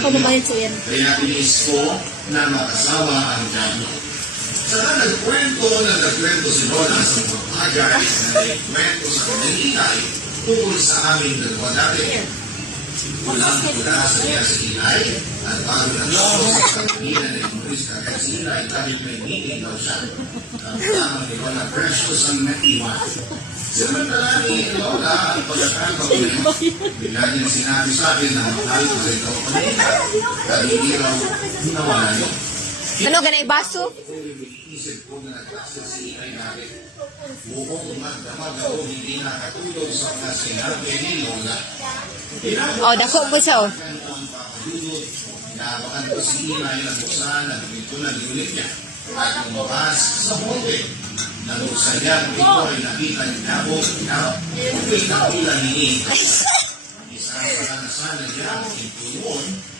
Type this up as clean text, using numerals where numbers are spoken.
Ako mabayad sa yan. Kaya inis ko na makasawa ang dami. Saka nagkwento si Lola sa mga bagay na nagkwento sa kanyang tungkol sa aming dalawa dati. Mula sa niya sa Ilay, at bago na ako sa kanina na imulis kagad si Ilay dahil may meeting daw siya. Ang tamang ni Lola Precious ang naiwan. Samantala ni Lola ang pagkakataon niya, bigla niya sinabi sa akin na mahal ko rin ako kanina. Dahil hindi raw nawala yun. Ano, ganay baso? Isip ko na nagkasa si Ilay natin. Buong magdamag ako hindi nakatulog sa mga sinabi ni Lola. Oh, dako po siya, oh. Nabakan ko si Ilay na buksan at ito na niulit niya. At lumabas sa bote. Naluksan niya kung ito ay nakita niya ako na upil na ulan ni Ilay. Isang sana niya ang ito noon